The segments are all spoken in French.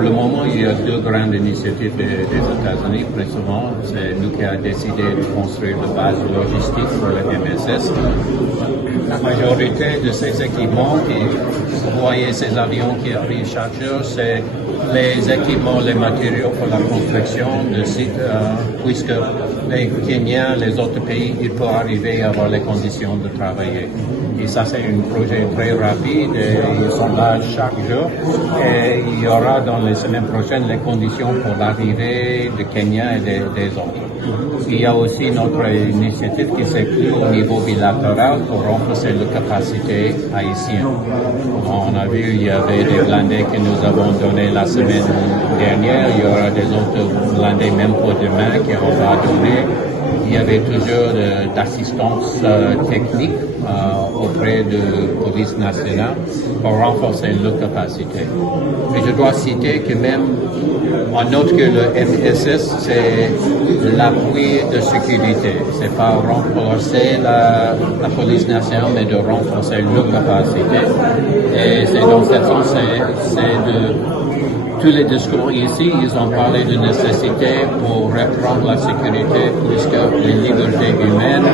Pour le moment, il y a deux grandes initiatives des États-Unis. Précédemment, c'est nous qui avons décidé de construire la base logistique pour le MSS. La majorité de ces équipements, vous voyez ces avions qui arrivent chaque jour, c'est les équipements, les matériaux pour la construction de sites, puisque les Kenyans, les autres pays, ils peuvent arriver à avoir les conditions de travailler. Et ça, c'est un projet très rapide et ils sont là chaque jour. Et il y aura dans les semaines prochaines les conditions pour l'arrivée de Kenya et des autres. Il y a aussi notre initiative qui s'écrit au niveau bilatéral pour renforcer la capacité haïtienne. On a vu, il y avait des blindés que nous avons donnés la semaine dernière. Il y aura des autres blindés même pour demain qu'on va donner. Il y avait toujours d'assistance technique auprès de la police nationale pour renforcer leur capacité. Et je dois citer que même, on note que le MSS, c'est l'appui de sécurité. C'est pas renforcer la police nationale, mais de renforcer leur capacité. Et c'est dans ce sens, c'est de tous les discours ici, ils ont parlé de nécessité pour reprendre la sécurité, puisque les libertés humaines,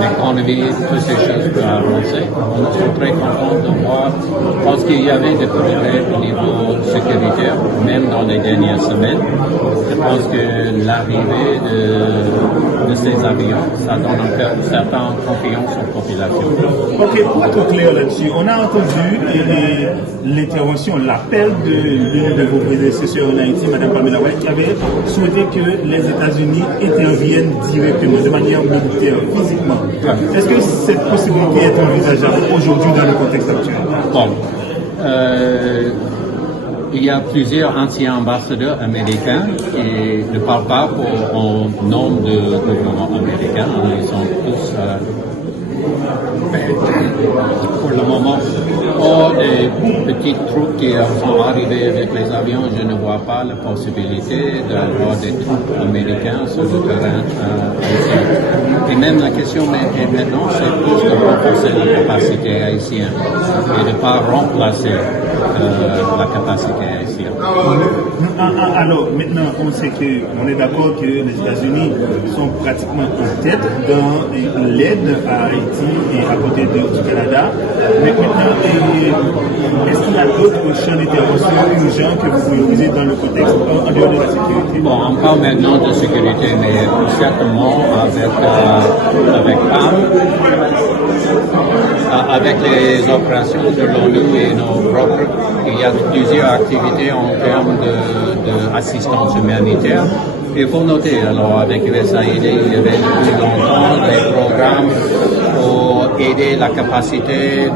l'économie, toutes ces choses peuvent avancer. On est très contents de voir. Je pense qu'il y avait des progrès au niveau sécuritaire, même dans les dernières semaines. Je pense que l'arrivée de ces avions, ça donne une certaine confiance aux populations. Ok, pour être clair là-dessus, on a entendu l'intervention, l'appel de vos prédécesseurs en Haïti, Mme Pamela White, qui avait souhaité que les États-Unis interviennent directement, de manière militaire, physiquement. Est-ce que cette possibilité est envisageable aujourd'hui dans le contexte actuel? Bon. Il y a plusieurs anciens ambassadeurs américains qui ne parlent pas au nom du gouvernement américain. Ils sont tous, pour le moment, hors des petites troupes qui sont arrivées avec les avions. Je ne vois pas la possibilité d'avoir des troupes américaines sur le terrain haïtien. Et même la question maintenant, c'est plus de renforcer la capacité haïtienne et de ne pas remplacer la capacité haïtienne. Alors, maintenant, on est d'accord que les États-Unis sont pratiquement en tête dans l'aide à Haïti et à côté du Canada. Mais maintenant, est-ce qu'il y a d'autres champs d'intervention urgents que vous pouvez utiliser dans le contexte en dehors de la sécurité? Bon, on parle maintenant de sécurité, mais certainement avec PAM, avec les opérations de l'ONU et nos propres, il y a plusieurs activités en termes d'assistance humanitaire. Il faut noter, alors avec USAID, il y avait depuis longtemps des programmes pour aider la capacité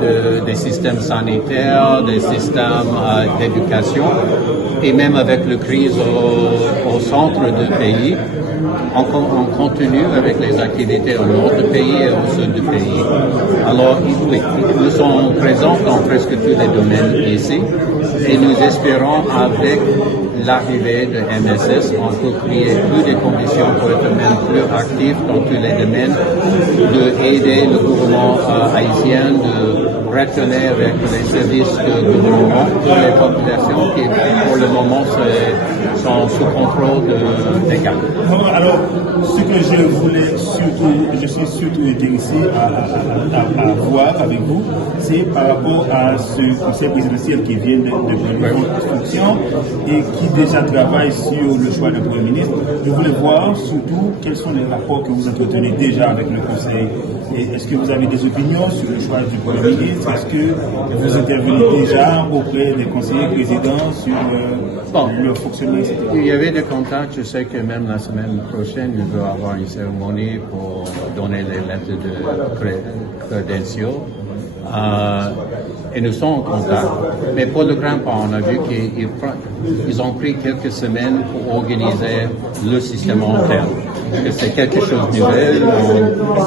des systèmes sanitaires, des systèmes d'éducation, et même avec la crise au centre du pays. On continue avec les activités au nord du pays et au sud du pays. Alors, oui, nous sommes présents dans presque tous les domaines ici et nous espérons avec l'arrivée de MSS, on peut créer plus de conditions pour être même plus actifs dans tous les domaines, d'aider le gouvernement haïtien de retenir avec les services du gouvernement toutes les populations qui, pour le moment, sont sous contrôle des cas. Alors, ce que je suis surtout intéressé à voir avec vous, c'est par rapport à ce conseil présidentiel qui vient de prendre instruction et qui déjà travaille sur le choix du Premier ministre. Je voulais voir surtout quels sont les rapports que vous entretenez déjà avec le conseil. Est-ce que vous avez des opinions sur le choix du Premier ministre? Est-ce que vous intervenez déjà auprès des conseillers présidents sur le fonctionnement, etc.? Il y avait des contacts. Je sais que même la semaine prochaine, il doit y avoir une cérémonie pour donner les lettres de crédentiaux. Et nous sommes en contact. Mais pour le grand pas, on a vu qu'ils ont pris quelques semaines pour organiser le système interne. C'est quelque chose de nouvel.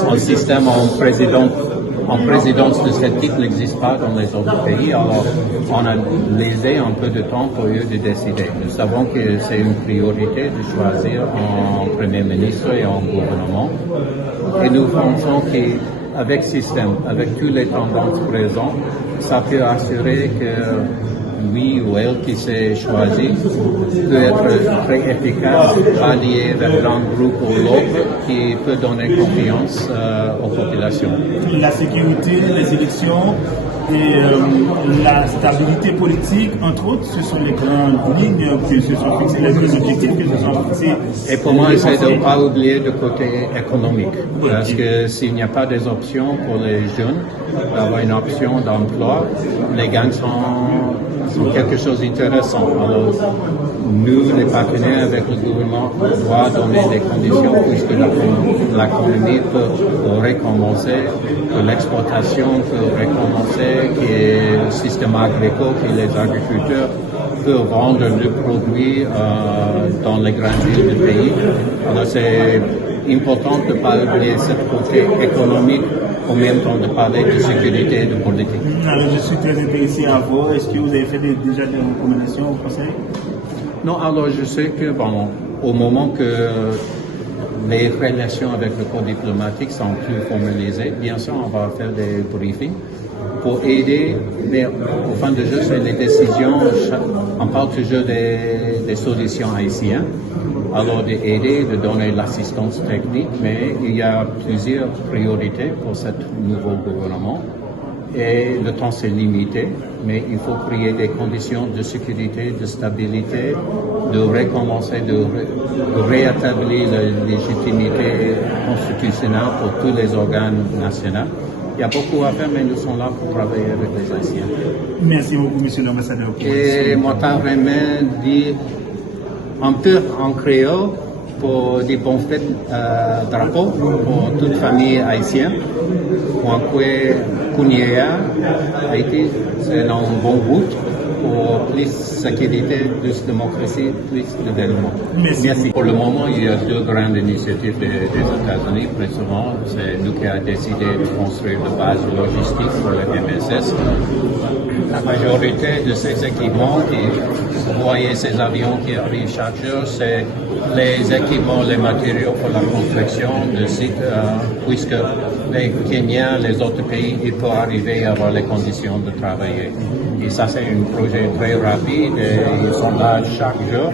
Un système en présidence de ce type n'existe pas dans les autres pays. Alors, on a laissé un peu de temps pour eux de décider. Nous savons que c'est une priorité de choisir un Premier ministre et un gouvernement. Et nous pensons qu'avec ce système, avec toutes les tendances présentes, ça peut assurer que lui ou elle qui s'est choisi peut être très efficace, pas lié avec un groupe ou l'autre, qui peut donner confiance aux populations. La sécurité, les élections et la stabilité politique, entre autres, ce sont les grandes lignes que se sont fixées, les objectifs que se sont fixés. Et pour moi, c'est de ne pas oublier le côté économique. Parce que s'il n'y a pas des options pour les jeunes, d'avoir une option d'emploi, les gangs sont quelque chose d'intéressant. Alors, nous, les partenaires avec le gouvernement, doivent donner des conditions puisque l'économie peut recommencer, que l'exportation peut recommencer, que le système agricole, que les agriculteurs peuvent vendre leurs produits dans les grandes villes du pays. Alors, c'est important de ne pas oublier ce côté économique en même temps de parler de sécurité et de politique. Alors, je suis très intéressé à voir. Est-ce que vous avez fait déjà des recommandations au Conseil? Non, alors je sais que, au moment que les relations avec le corps diplomatique sont plus formalisées, bien sûr, on va faire des briefings pour aider, mais au fin de jeu, c'est les décisions, on parle toujours des solutions haïtiennes, alors d'aider, de donner l'assistance technique, mais il y a plusieurs priorités pour ce nouveau gouvernement. Et le temps c'est limité, mais il faut créer des conditions de sécurité, de stabilité, de recommencer, de rétablir la légitimité constitutionnelle pour tous les organes nationaux. Il y a beaucoup à faire, mais nous sommes là pour travailler avec les Haïtiens. Merci beaucoup, monsieur l'ambassadeur. Et moi, je dire un peu en créole pour des bons fêtes drapeaux pour toute famille haïtienne. Pour Kounia, Haïti, c'est un bon route pour plus sécurité, plus démocratie, plus de développement. Merci. Pour le moment, il y a deux grandes initiatives des États-Unis. Précisément, c'est nous qui avons décidé de construire une base logistique pour le MSS. La majorité de ces équipements, vous voyez ces avions qui arrivent chaque jour, c'est les équipements, les matériaux pour la construction de sites, puisque les Kenyans, les autres pays, ils peuvent arriver à avoir les conditions de travailler. Et ça, c'est un projet très rapide, et ils sont là chaque jour.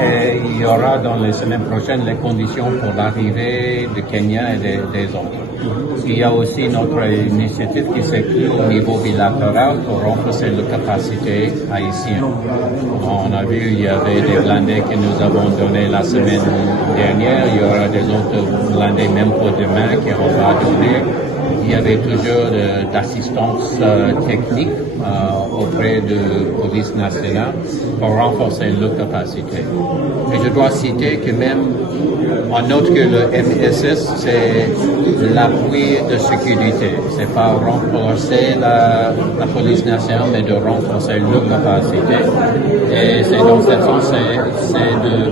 Et il y aura dans les semaines prochaines les conditions pour l'arrivée de Kenya et des autres. Il y a aussi notre initiative qui s'écrit au niveau bilatéral pour renforcer la capacité haïtienne. On a vu, il y avait des Blindés que nous avons donnés la semaine dernière. Il y aura des autres Blindés même pour demain qu'on va donner. Il y avait toujours d'assistance technique auprès de la police nationale pour renforcer leur capacité. Et je dois citer que même, on note que le MSS, c'est l'appui de sécurité. C'est pas renforcer la police nationale, mais de renforcer leur capacité. Et c'est dans ce sens, c'est de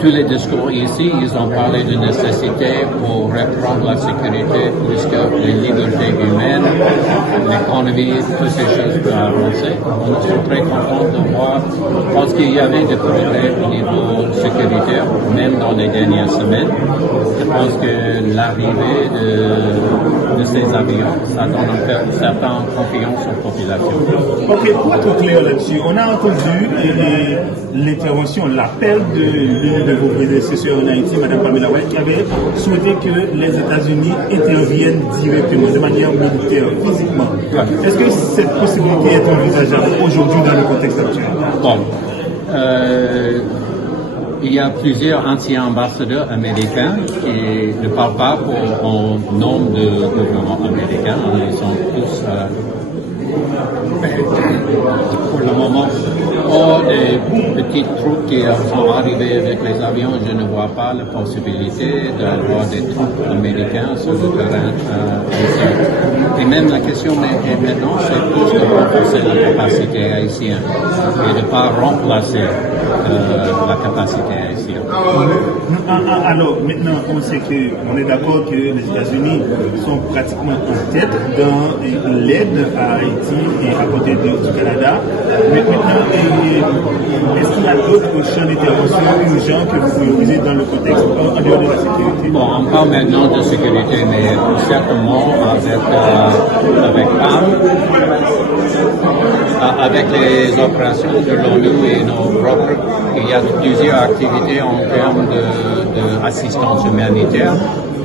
tous les discours ici, ils ont parlé de nécessité pour reprendre la sécurité, puisque les libertés humaines, l'économie, toutes ces choses peuvent avancer. Nous sommes très contents de voir, je pense qu'il y avait des progrès au niveau sécuritaire, même dans les dernières semaines. Je pense que l'arrivée de ces avions, ça donne une certaine confiance aux populations. Ok, pour être clair là-dessus, on a entendu l'intervention, l'appel de l'une de vos prédécesseurs en Haïti, Mme Pamela White, qui avait souhaité que les États-Unis interviennent directement, de manière militaire, physiquement. Est-ce que cette possibilité est envisageable aujourd'hui dans le contexte actuel? Bon. Il y a plusieurs anciens ambassadeurs américains qui ne parlent pas au nom du gouvernement américain. Ils sont tous, pour le moment, hors des petites troupes qui sont arrivées avec les avions. Je ne vois pas la possibilité d'avoir des troupes américaines sur le terrain ici. Et même la question maintenant, c'est plus de renforcer la capacité haïtienne et de ne pas remplacer la capacité haïtienne. Alors, maintenant, on sait qu'on est d'accord que les États-Unis sont pratiquement en tête dans l'aide à Haïti et à côté du Canada. Mais maintenant, est-ce est-ce qu'il y a d'autres champs d'intervention urgents que vous priorisez dans le contexte en dehors de la sécurité? Bon, on parle maintenant de sécurité, mais certainement avec PAM, avec les opérations de l'ONU et nos propres, il y a plusieurs activités en termes d'assistance humanitaire.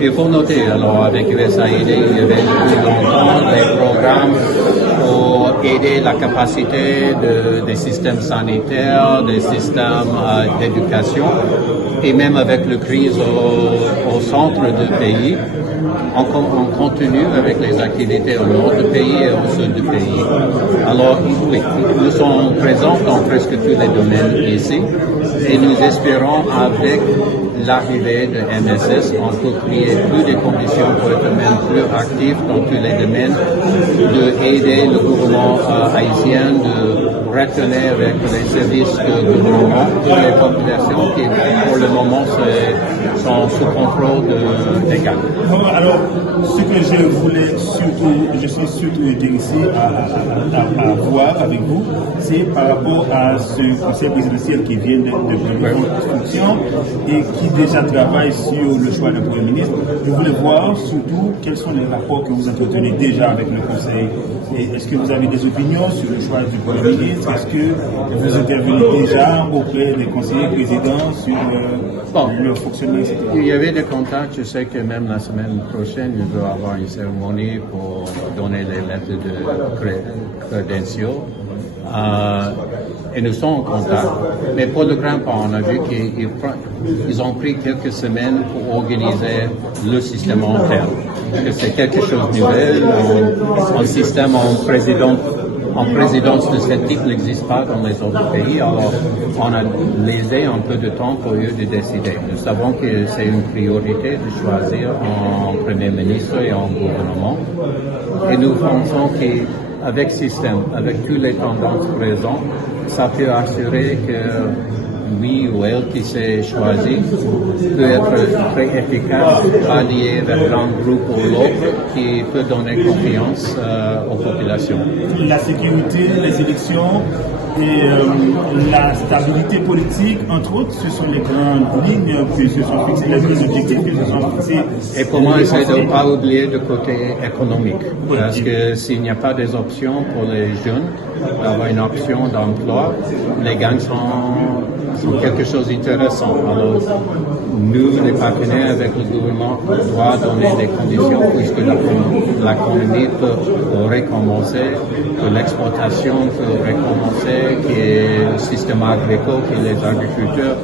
Il faut noter, alors avec USAID, il y avait depuis longtemps des programmes pour aider la capacité des systèmes sanitaires, des systèmes d'éducation, et même avec la crise au centre du pays, on continue avec les activités au nord du pays et au sud du pays. Alors oui, nous sommes présents dans presque tous les domaines ici, et nous espérons avec l'arrivée de MSS, on peut créer plus de conditions pour être même plus actifs dans tous les domaines, d'aider le gouvernement haïtien de retenir avec les services du gouvernement pour les populations qui, pour le moment, sont sous contrôle des gangs. Bon, alors, ce que je suis surtout intéressé à voir avec vous, c'est par rapport à ce conseil présidentiel qui vient de fonction et qui déjà travaille sur le choix du Premier ministre. Je voulais voir surtout quels sont les rapports que vous entretenez déjà avec le conseil. Est-ce que vous avez des opinions sur le choix du Premier ministre? Est-ce que vous intervenez déjà auprès des conseillers présidents sur le fonctionnement? Il y avait des contacts. Je sais que même la semaine prochaine, il va y avoir une cérémonie pour donner les lettres de crédentiaux. Et nous sommes en contact. Mais pour le Grand Pas, on a vu qu'ils ont pris quelques semaines pour organiser le système interne. Parce que c'est quelque chose de nouvel. Un système en présidence de ce type n'existe pas dans les autres pays. Alors, on a laissé un peu de temps pour eux de décider. Nous savons que c'est une priorité de choisir un Premier ministre et un gouvernement. Et nous pensons qu'avec ce système, avec toutes les tendances présentes, ça peut assurer que lui ou elle qui s'est choisi peut être très efficace, allié avec un groupe ou l'autre qui peut donner confiance aux populations. La sécurité, les élections et la stabilité politique, entre autres, ce sont les grandes lignes que se sont fixées, les objectifs que se sont fixés. Et pour moi, c'est de ne pas oublier le côté économique. Parce que s'il n'y a pas des options pour les jeunes, d'avoir une option d'emploi, les gangs sont quelque chose d'intéressant. Alors, nous, les partenaires avec le gouvernement, doivent donner des conditions puisque l'économie peut recommencer, que l'exportation peut recommencer, que le système agricole, que les agriculteurs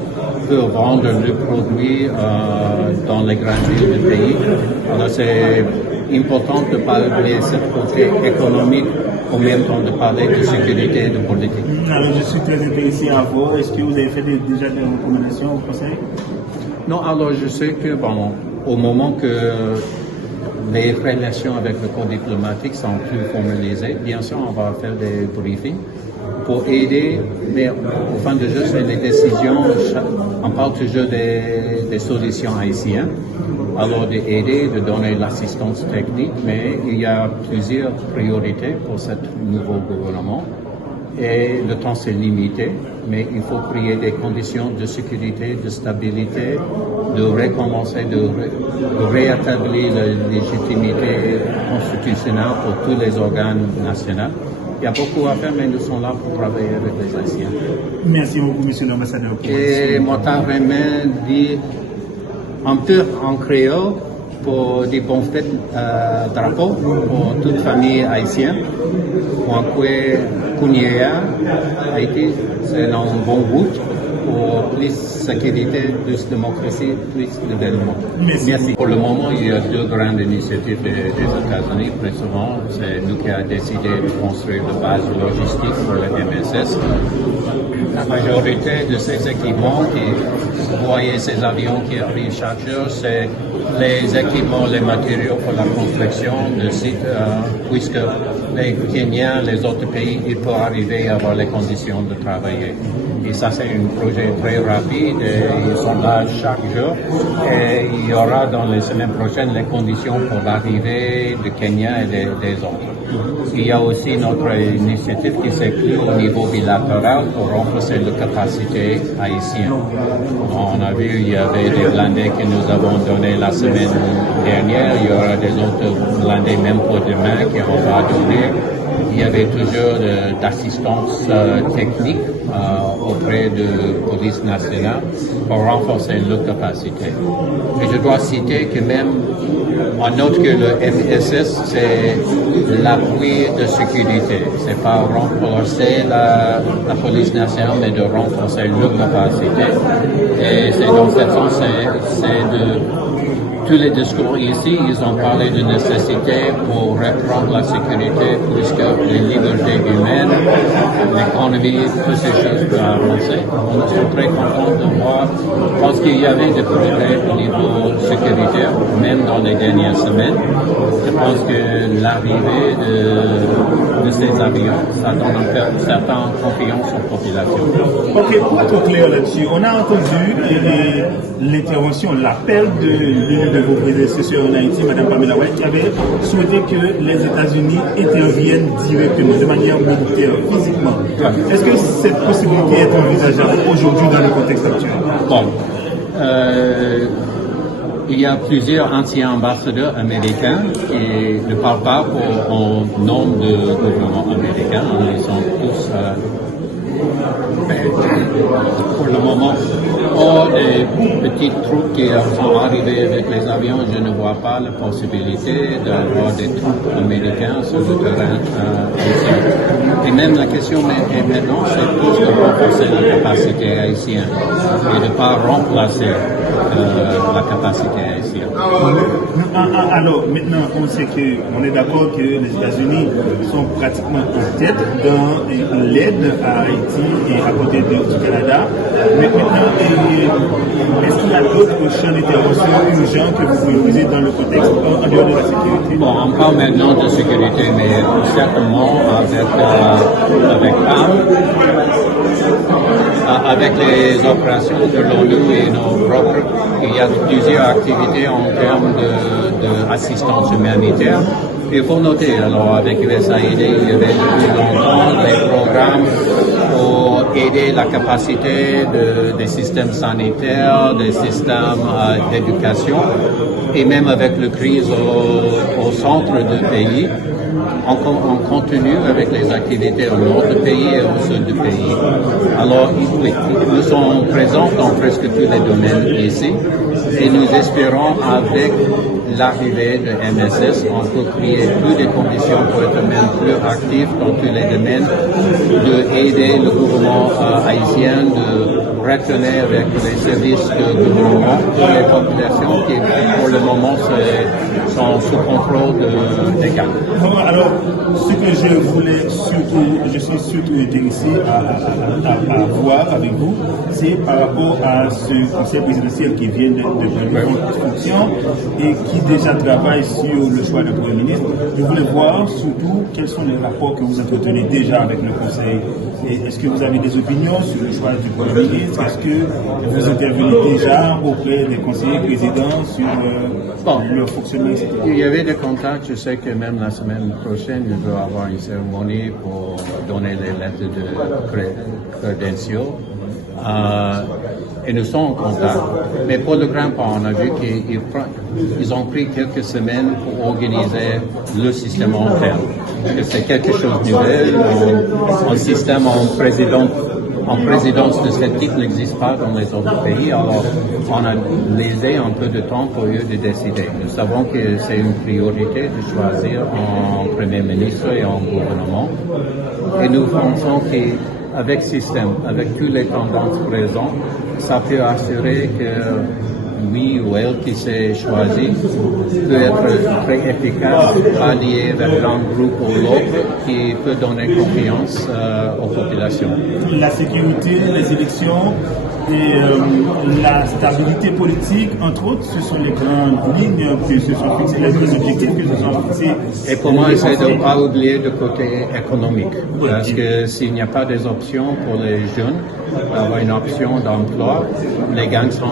peuvent vendre leurs produits dans les grandes villes du pays. Alors, c'est important de ne pas oublier ce côté économique au même temps de parler de sécurité et de politique. Alors, je suis très intéressé à voir. Est-ce que vous avez fait déjà des recommandations au Conseil? Non, alors je sais que, au moment que les relations avec le corps diplomatique sont plus formalisées, bien sûr, on va faire des briefings pour aider, mais au fin de jeu, c'est les décisions, on parle toujours des solutions haïtiennes, alors d'aider, de donner l'assistance technique, mais il y a plusieurs priorités pour ce nouveau gouvernement. Et le temps c'est limité, mais il faut créer des conditions de sécurité, de stabilité, de recommencer, de rétablir la légitimité constitutionnelle pour tous les organes nationaux. Il y a beaucoup à faire, mais nous sommes là pour travailler avec les Haïtiens. Merci beaucoup, monsieur l'ambassadeur. Et moi, vraiment dit un peu en créole pour des bons fêtes drapeaux pour toute famille haïtienne. Pour Kounia, Haïti, c'est dans une bonne route pour plus sécurité, plus démocratie, plus développement. Merci. Pour le moment, il y a deux grandes initiatives des États-Unis. Précédemment, c'est nous qui avons décidé de construire la base logistique pour le MSS. La majorité de ces équipements vous voyez ces avions qui arrivent chaque jour, c'est les équipements, les matériaux pour la construction de sites, puisque les Kenyans, les autres pays, ils peuvent arriver à avoir les conditions de travailler. Et ça, c'est un projet très rapide, et ils sont là chaque jour. Et il y aura dans les semaines prochaines les conditions pour l'arrivée de Kenya et des autres. Il y a aussi notre initiative qui s'inclut au niveau bilatéral pour renforcer la capacité haïtienne. On a vu, il y avait des blindés que nous avons donnés la semaine dernière, il y aura des autres blindés même pour demain qu'on va donner. Il y avait toujours d'assistance technique auprès de la police nationale pour renforcer leur capacité. Et je dois citer que même, on note que le MSS, c'est l'appui de sécurité. C'est pas renforcer la police nationale, mais de renforcer leur capacité. Et c'est dans ce sens, c'est de tous les discours ici, ils ont parlé de nécessité pour reprendre la sécurité plus que les libertés humaines, l'économie, toutes ces choses peuvent avancer. On est très contents de voir. Je pense qu'il y avait des progrès au niveau sécuritaire, même dans les dernières semaines. Je pense que l'arrivée de ces avions, ça donne une certaine confiance aux populations. Ok, pour être clair là-dessus, on a entendu l'intervention, l'appel de vos prédécesseurs en Haïti, Mme Pamela White, qui avait souhaité que les États-Unis interviennent directement, de manière militaire, physiquement. Est-ce que cette possibilité est envisageable aujourd'hui dans le contexte actuel? Bon. Il y a plusieurs anciens ambassadeurs américains qui ne parlent pas au nom du gouvernement américain. Ils sont tous, pour le moment, hors des petites troupes qui sont arrivées avec les avions. Je ne vois pas la possibilité d'avoir des troupes américaines sur le terrain haïtien. Et même la question maintenant, c'est plus de renforcer la capacité haïtienne et de ne pas remplacer la capacité haïtienne. Alors, maintenant, on sait qu'on est d'accord que les États-Unis sont pratiquement en tête dans l'aide à Haïti et à côté du Canada. Mais maintenant, est-ce qu'il y a d'autres champs d'intervention urgents que vous pouvez utiliser dans le contexte en dehors de la sécurité? Bon, on parle maintenant de sécurité, mais certainement avec les opérations de l'ONU et nos propres, il y a plusieurs activités en termes d'assistance humanitaire. Il faut noter, alors avec USAID, il y avait depuis longtemps des programmes pour aider la capacité des systèmes sanitaires, des systèmes d'éducation, et même avec la crise au centre du pays. On continue avec les activités au nord du pays et au sud du pays. Alors, oui, nous sommes présents dans presque tous les domaines ici et nous espérons avec l'arrivée de MSS, on peut créer plus de conditions pour être même plus actifs dans tous les domaines, d'aider le gouvernement haïtien, de retenir avec les services du gouvernement pour les populations qui, pour le moment, sont sous contrôle des gangs. Alors, ce que je suis surtout intéressé à voir avec vous, c'est par rapport à ce conseil présidentiel qui vient de fonction et qui déjà travaille sur le choix du Premier ministre. Je voulais voir surtout quels sont les rapports que vous entretenez déjà avec le conseil. Est-ce que vous avez des opinions sur le choix du Premier ministre? Est-ce que vous intervenez déjà auprès des conseillers présidents sur leur fonctionnement, etc.? Il y avait des contacts. Je sais que même la semaine prochaine, il doit y avoir une cérémonie pour donner les lettres de credentials. Et nous sommes en contact. Mais pour le grand pas, on a vu qu'ils ont pris quelques semaines pour organiser le système interne. C'est quelque chose de nouvel. Un système en présidence de ce type n'existe pas dans les autres pays. Alors, on a laissé un peu de temps pour eux de décider. Nous savons que c'est une priorité de choisir un Premier ministre et un gouvernement. Et nous pensons qu'avec ce système, avec toutes les tendances présentes, ça peut assurer que lui ou elle qui s'est choisi peut être très efficace, pas lié avec un groupe ou l'autre, qui peut donner confiance aux populations. La sécurité, les élections et la stabilité politique, entre autres, ce sont les grandes lignes que se sont fixées, les objectifs que se sont fixés. Et pour moi, c'est de ne pas oublier le côté économique. Parce que s'il n'y a pas des options pour les jeunes, d'avoir une option d'emploi, les gangs sont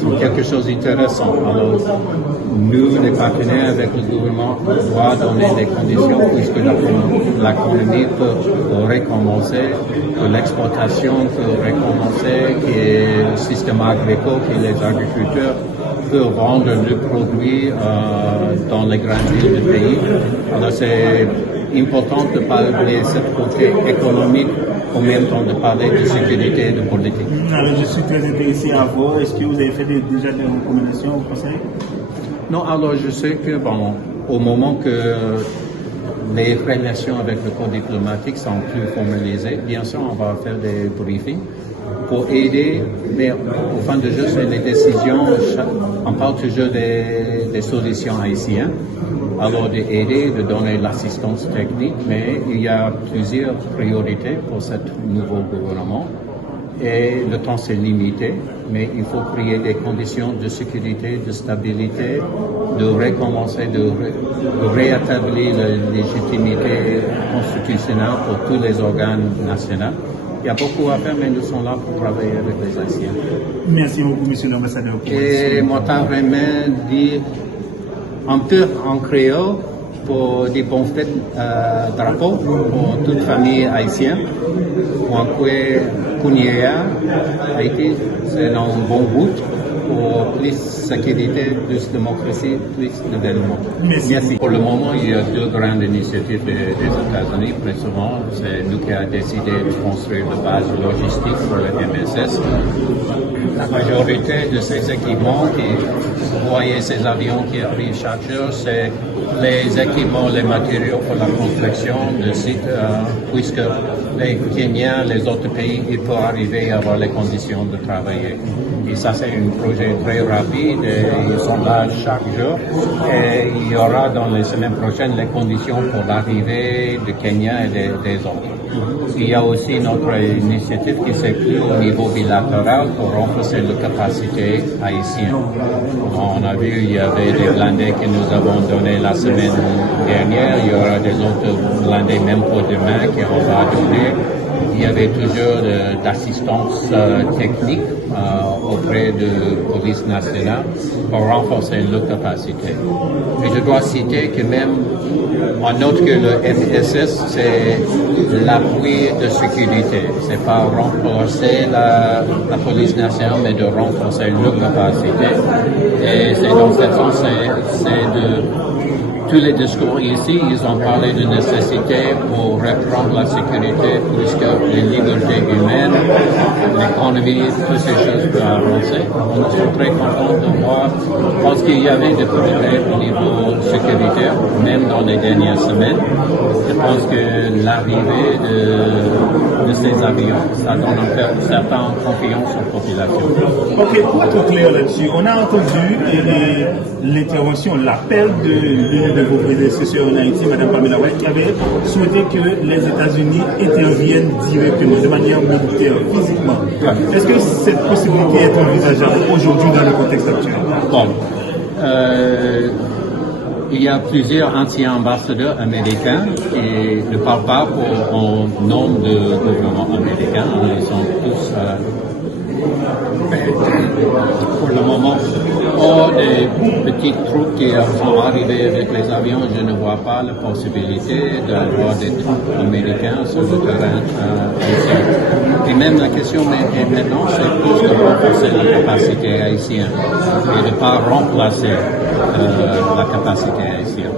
sont quelque chose d'intéressant. Alors, nous, les partenaires avec le gouvernement, doivent donner des conditions puisque l'économie peut recommencer, que l'exploitation peut recommencer, que le système agricole, que les agriculteurs peuvent vendre leurs produits dans les grandes villes du pays. Alors, c'est important de pas oublier ce côté économique en même temps de parler de sécurité et de politique. Alors, je suis très intéressé à voir. Est-ce que vous avez fait déjà des recommandations au Conseil? Non, alors je sais que, au moment que les relations avec le corps diplomatique sont plus formalisées, bien sûr, on va faire des briefings pour aider, mais au fin de jeu, c'est les décisions, on parle toujours des solutions haïtiennes, alors d'aider, de donner l'assistance technique, mais il y a plusieurs priorités pour ce nouveau gouvernement. Et le temps c'est limité, mais il faut créer des conditions de sécurité, de stabilité, de recommencer, de rétablir la légitimité constitutionnelle pour tous les organes nationaux. Il y a beaucoup à faire, mais nous sommes là pour travailler avec les Haïtiens. Merci beaucoup, monsieur l'ambassadeur. Et moi, je dire un peu en créole pour des bons fêtes drapeaux pour toute famille haïtienne. Pour Kounia, Haïti, c'est un bon route pour plus sécurité, plus démocratie, plus développement. Merci. Pour le moment, il y a deux grandes initiatives des États-Unis. Précédemment, c'est nous qui avons décidé de construire la base logistique pour le MSS. La majorité de ces équipements vous voyez ces avions qui arrivent chaque jour, c'est les équipements, les matériaux pour la construction de sites, puisque les Kenyans, les autres pays, ils peuvent arriver à avoir les conditions de travailler. Et ça, c'est un projet très rapide, et ils sont là chaque jour. Et il y aura dans les semaines prochaines les conditions pour l'arrivée de Kenya et des autres. Il y a aussi notre initiative qui s'écrit au niveau bilatéral pour renforcer la capacité haïtienne. On a vu, il y avait des blindés que nous avons donnés la semaine dernière, il y aura des autres blindés même pour demain qu'on va donner. Il y avait toujours d'assistance technique auprès de la police nationale pour renforcer leur capacité. Et je dois citer que même, on note que le MSS, c'est l'appui de sécurité. C'est pas renforcer la police nationale, mais de renforcer leur capacité. Et c'est dans ce sens, c'est de tous les discours ici, ils ont parlé de nécessité pour reprendre la sécurité, puisque les libertés humaines, l'économie, toutes ces choses peuvent avancer. On est très contents de voir, parce qu'il y avait des progrès au niveau sécuritaire, même dans les dernières semaines. Je pense que l'arrivée de ces avions, ça donne une certaine confiance aux populations. Ok, pour être clair là-dessus, on a entendu l'intervention, l'appel de l'une de vos prédécesseurs en Haïti, Mme Pamela White, qui avait souhaité que les États-Unis interviennent directement, de manière militaire, physiquement. Est-ce que cette possibilité est envisageable aujourd'hui dans le contexte actuel? Bon. Il y a plusieurs anciens ambassadeurs américains qui ne parlent pas au nom du gouvernement américain. Ils sont tous, pour le moment, hors des petites troupes qui sont arrivées avec les avions. Je ne vois pas la possibilité d'avoir des troupes américaines sur le terrain ici. Et même la question maintenant, c'est plus de renforcer la capacité haïtienne et de ne pas remplacer la capacité haïtienne.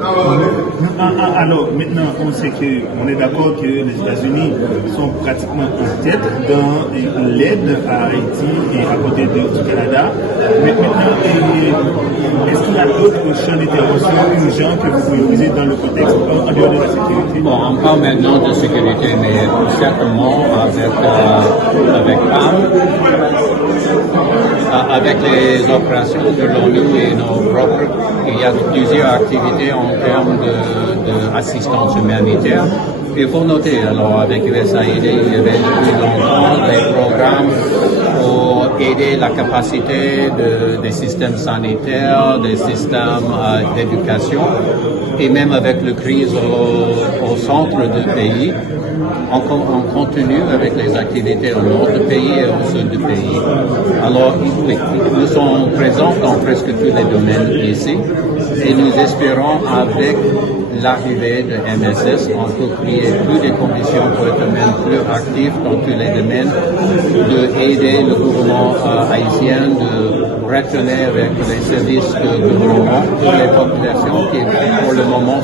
Alors, maintenant, on est d'accord que les États-Unis sont pratiquement en tête dans l'aide à Haïti et à côté du Canada. Mais maintenant, est-ce qu'il y a d'autres champs d'intervention urgents que vous priorisez dans le contexte en dehors de la sécurité? Bon, on parle maintenant de sécurité, mais certainement avec PAM, avec les opérations de l'ONU et nos propres, il y a plusieurs activités en termes d'assistance humanitaire. Il faut noter, alors avec USAID, il y avait depuis longtemps des programmes pour aider la capacité des systèmes sanitaires, des systèmes d'éducation, et même avec la crise au centre du pays, on continue avec les activités au nord du pays et au sud du pays. Alors, oui, nous sommes présents dans presque tous les domaines ici et nous espérons avec l'arrivée de MSS, on peut créer plus de conditions pour être même plus actifs dans tous les domaines, d'aider le gouvernement haïtien, de retenir avec les services de gouvernement pour les populations qui, pour le moment,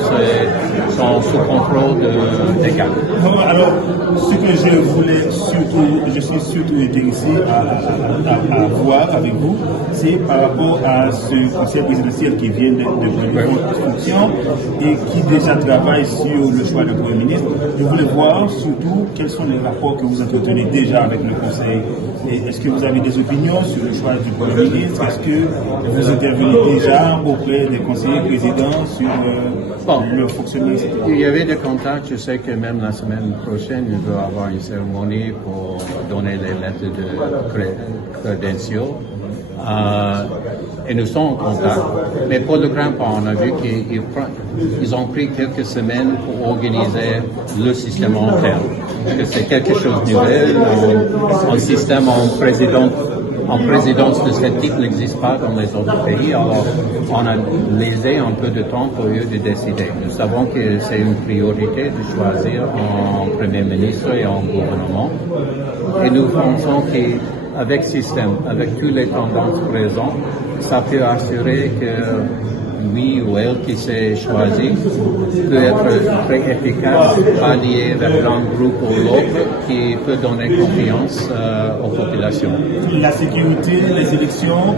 sont sous contrôle des gangs. Bon, alors, ce que je suis surtout intéressé à voir avec vous, c'est par rapport à ce conseil présidentiel qui vient de fonction et qui déjà travaille sur le choix du Premier ministre. Je voulais voir surtout quels sont les rapports que vous entretenez déjà avec le conseil. Est-ce que vous avez des opinions sur le choix du Premier ministre? Est-ce que vous intervenez déjà auprès des conseillers présidents sur le fonctionnement? Il y avait des contacts. Je sais que même la semaine prochaine, il doit y avoir une cérémonie pour donner les lettres de crédentiaux. Et nous sommes en contact. Mais pour le grand pas, on a vu qu'ils ont pris quelques semaines pour organiser le système interne. Parce que c'est quelque chose de nouvel. Un système en présidence de ce type n'existe pas dans les autres pays. Alors, on a laissé un peu de temps pour eux de décider. Nous savons que c'est une priorité de choisir un Premier ministre et un gouvernement. Et nous pensons qu'avec ce système, avec toutes les tendances présentes, ça peut assurer que lui ou elle qui s'est choisi peut être très efficace, pas lié avec un groupe ou l'autre, qui peut donner confiance aux populations. La sécurité, les élections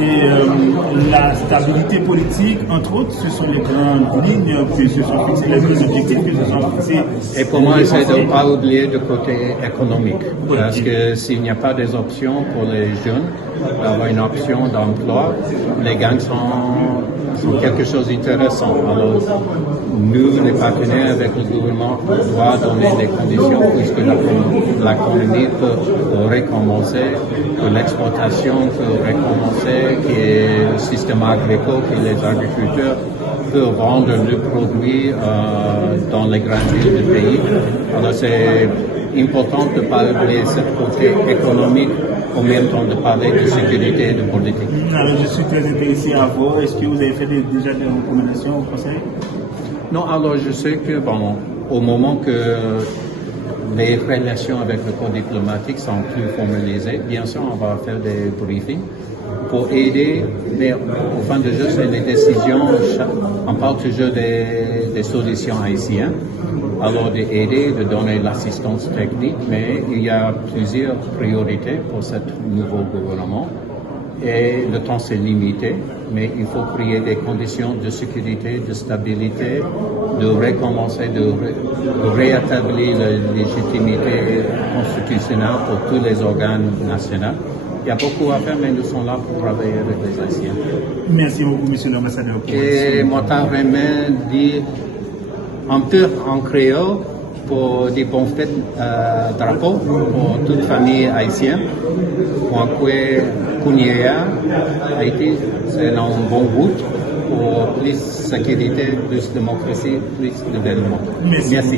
et la stabilité politique, entre autres, ce sont les grandes lignes que se sont fixées, les objectifs que se sont fixés. Et pour moi, c'est de ne pas oublier le côté économique. Parce que s'il n'y a pas des options pour les jeunes, d'avoir une option d'emploi, les gangs sont quelque chose d'intéressant. Alors, nous, les partenaires avec le gouvernement, doivent donner les conditions puisque l'économie peut recommencer, que l'exploitation peut recommencer, que le système agricole, que les agriculteurs peuvent vendre leurs produits dans les grandes villes du pays. Alors, c'est important de ne pas oublier ce côté économique en même temps de parler de sécurité et de politique. Alors, je suis très intéressé à voir. Est-ce que vous avez fait déjà des recommandations au Conseil? Non, alors je sais que, au moment que les relations avec le corps diplomatique sont plus formalisées, bien sûr, on va faire des briefings pour aider, mais au fin de jeu, c'est les décisions, on parle toujours des solutions haïtiennes, alors d'aider, de donner l'assistance technique, mais il y a plusieurs priorités pour ce nouveau gouvernement. Et le temps c'est limité, mais il faut créer des conditions de sécurité, de stabilité, de recommencer, de rétablir la légitimité constitutionnelle pour tous les organes nationaux. Il y a beaucoup à faire, mais nous sommes là pour travailler avec les Haïtiens. Merci beaucoup, monsieur l'ambassadeur. Et moi, j'aimerais dire un peu en créole pour des bons fêtes drapeaux pour toute famille haïtienne. Pour Kounia, Haïti, c'est un bon route pour plus de sécurité, plus de démocratie, plus de développement. Merci.